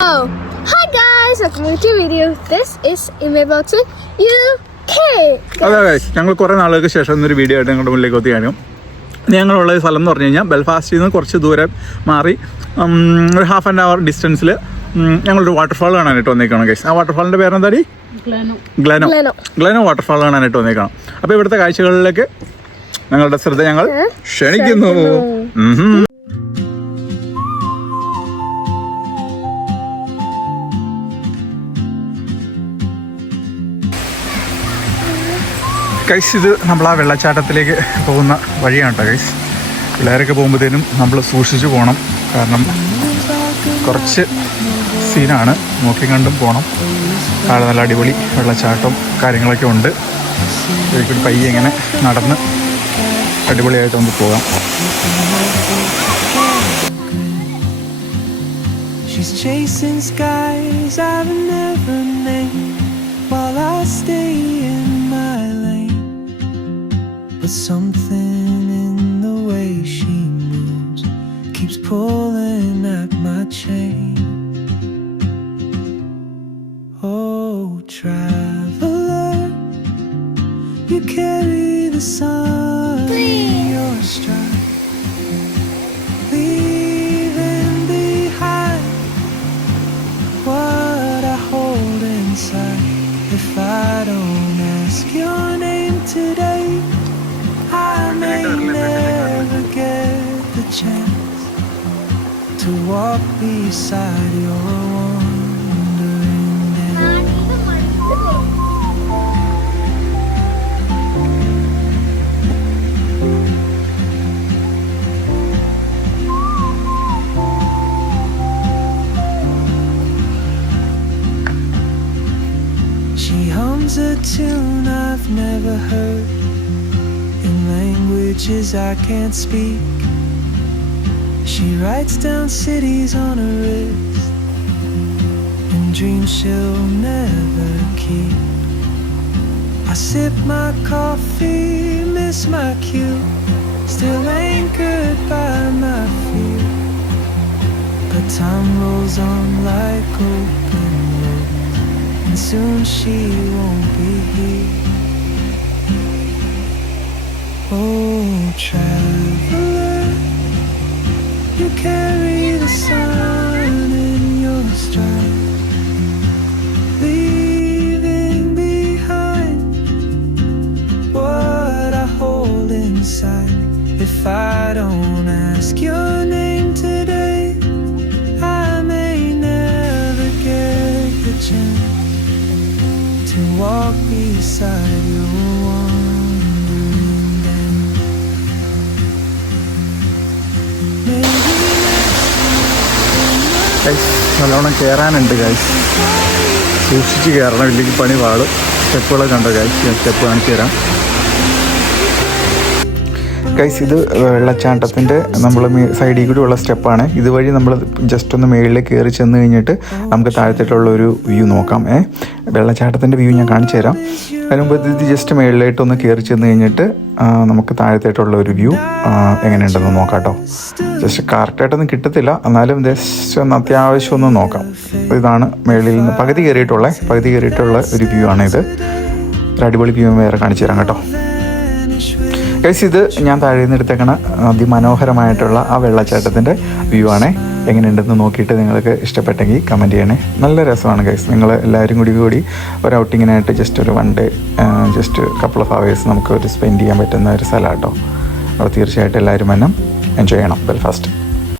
Oh, hi guys, welcome to video. This is Imebox UK. അതെ ഞങ്ങൾ കുറേ നാളുകൾക്ക് ശേഷം ഇന്നൊരു വീഡിയോ ആയിട്ട് ഞങ്ങളുടെ മുന്നിലേക്ക് എത്തിയാണ്. ഞങ്ങളുള്ള സ്ഥലം എന്ന് പറഞ്ഞു കഴിഞ്ഞാൽ ബെൽഫാസ്റ്റിൽ നിന്ന് കുറച്ച് ദൂരം മാറി ഒരു ഹാഫ് ആൻ അവർ ഡിസ്റ്റൻസിൽ ഞങ്ങളൊരു വാട്ടർഫാൾ കാണാനായിട്ട് വന്നേക്കണം ഗൈസ്. ആ വാട്ടർഫാളിൻ്റെ പേരെന്താടി? ഗ്ലെനോ വാട്ടർഫാൾ കാണാനായിട്ട് വന്നേക്കണം. അപ്പോൾ ഇവിടുത്തെ കാഴ്ചകളിലേക്ക് ഞങ്ങളുടെ ശ്രദ്ധ ഞങ്ങൾ ക്ഷണിക്കുന്നു. ഗൈസ്, ഇത് നമ്മൾ ആ വെള്ളച്ചാട്ടത്തിലേക്ക് പോകുന്ന വഴിയാണ് കേട്ടോ ഗൈസ്. പിള്ളേരൊക്കെ പോകുമ്പോഴത്തേനും നമ്മൾ സൂക്ഷിച്ച് പോകണം, കാരണം കുറച്ച് സീനാണ്, നോക്കി കണ്ടും പോകണം. താഴെ നല്ല അടിപൊളി വെള്ളച്ചാട്ടം കാര്യങ്ങളൊക്കെ ഉണ്ട്. ഒരിക്കലും പയ്യെ ഇങ്ങനെ നടന്ന് അടിപൊളിയായിട്ട് നമുക്ക് പോകാം. She's chasing skies I've never named while I stay in my lane. But something in the way she moves keeps pulling at my chain. Oh, traveler, you carry the sun in your stride, leaving behind what I hold inside. If I don't ask your name today, I may never get the chance to walk beside your wandering hand. She hums a tune I've never heard in languages I can't speak. She writes down cities on her wrist and dreams she'll never keep. I sip my coffee, miss my cue, still anchored by my fear. But time rolls on like open roads, and soon she won't be here. Oh, traveler, you carry the sun in your stride, leaving behind what I hold inside. If I don't ask your name today, I may never get the chance to walk beside your wandering dance. Maybe guys, നല്ലോണം കയറാനുണ്ട് ഗൈസ്, സൂക്ഷിച്ച് കയറണം, ഇല്ലെങ്കിൽ പണി പാടും. സ്റ്റെപ്പുകളൊക്കെ കണ്ടോ ഗൈസ്? ഞാൻ സ്റ്റെപ്പ് കാണിച്ചു തരാം ഗൈസ്. ഇത് വെള്ളച്ചാട്ടത്തിൻ്റെ നമ്മൾ സൈഡിൽ കൂടി ഉള്ള സ്റ്റെപ്പാണ്. ഇതുവഴി നമ്മൾ ജസ്റ്റ് ഒന്ന് മേളിലേക്ക് കയറി ചെന്ന് കഴിഞ്ഞിട്ട് നമുക്ക് താഴത്തേട്ടുള്ള ഒരു വ്യൂ നോക്കാം. വെള്ളച്ചാട്ടത്തിൻ്റെ വ്യൂ ഞാൻ കാണിച്ചു തരാം. അതിന് മുമ്പ് ഇത് ജസ്റ്റ് മേളിലായിട്ടൊന്ന് കയറി ചെന്ന് കഴിഞ്ഞിട്ട് നമുക്ക് താഴത്തേട്ടുള്ള ഒരു വ്യൂ എങ്ങനെയുണ്ടെന്ന് നോക്കാം കേട്ടോ. ജസ്റ്റ് കറക്റ്റായിട്ടൊന്നും കിട്ടത്തില്ല, എന്നാലും ജസ്റ്റ് ഒന്ന് അത്യാവശ്യം ഒന്ന് നോക്കാം. ഇതാണ് മേളിൽ നിന്ന് പകുതി കയറിയിട്ടുള്ള ഒരു വ്യൂ ആണ്. ഇത് ഒരു അടിപൊളി വ്യൂ വേറെ കാണിച്ചു തരാം കേട്ടോ ഗൈസ്. ഇത് ഞാൻ താഴെ നിന്ന് എടുത്തേക്കണ അതിമനോഹരമായിട്ടുള്ള ആ വെള്ളച്ചാട്ടത്തിൻ്റെ വ്യൂ ആണ്. എങ്ങനെയുണ്ടെന്ന് നോക്കിയിട്ട് നിങ്ങൾക്ക് ഇഷ്ടപ്പെട്ടെങ്കിൽ കമൻറ്റ് ചെയ്യണേ. നല്ല രസമാണ് ഗൈസ്. നിങ്ങൾ എല്ലാവരും കൂടി ഒരു ഔട്ടിങ്ങിനായിട്ട് ജസ്റ്റ് ഒരു 1 day just couple of hours നമുക്ക് ഒരു സ്പെൻഡ് ചെയ്യാൻ പറ്റുന്ന ഒരു സ്ഥലമാണ് കേട്ടോ. അപ്പോൾ തീർച്ചയായിട്ടും എല്ലാവരും എന്നെ എൻജോയ് ചെയ്യണം ബെൽഫാസ്റ്റ്.